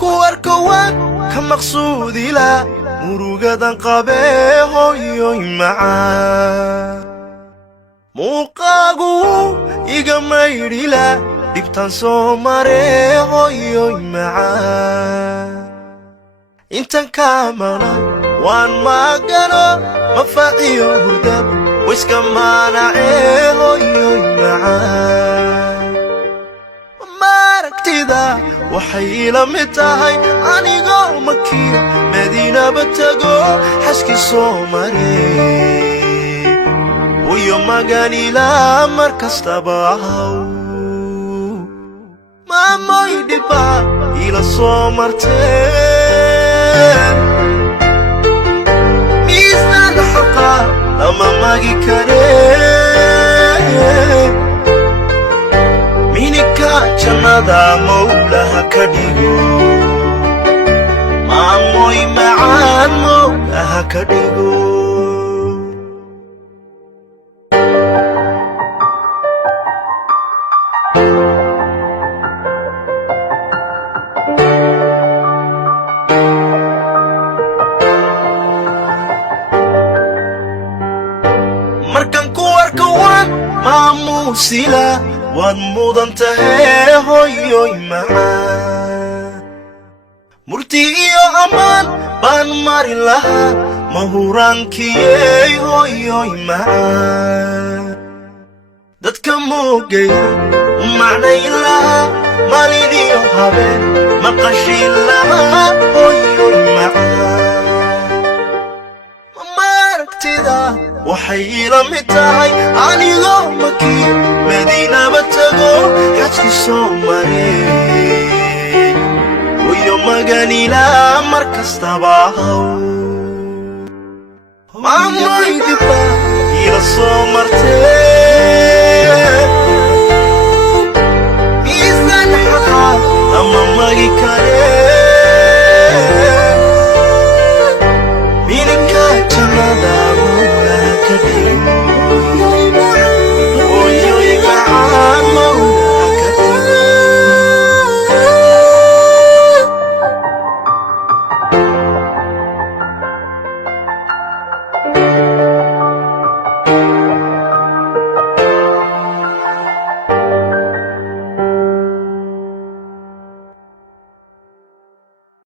kuwarkawan ka maqsuudi la murugadan qabee hooyoy macaan muuqaagu iga maydhila dhibtan soo maree hooyoy macaan intan kaamana waan maagano mafaaciyo hurdab wiska maanacee hooyoy macaan maaragtida waxay ila mid tahay anigoo makiya madiinaba tago xaskii soo maree uyo maganila mar kastaba ahaw maamoy dhiba ila soo martee miisaan xaqa lama magi karee minika jannada mawlaha ka dhigo maamoy macaan mawlaha ka dhigo markan kuwarkawan maamuusila waad mudan tahay hooyoy macaan murti iyo ammaan baan marin lahaa mahuraankiyey hooyoy macaan dadka moogaya u macnayn lahaa maalin iyo habeen maqashin lahaa hooyoy macaan maaragtida waxay ila mid tahay anigoo makiya madiinaba tago xajkii soo maree uyo maganila mar kastaba ahaw maamoy dhiba ila soo martee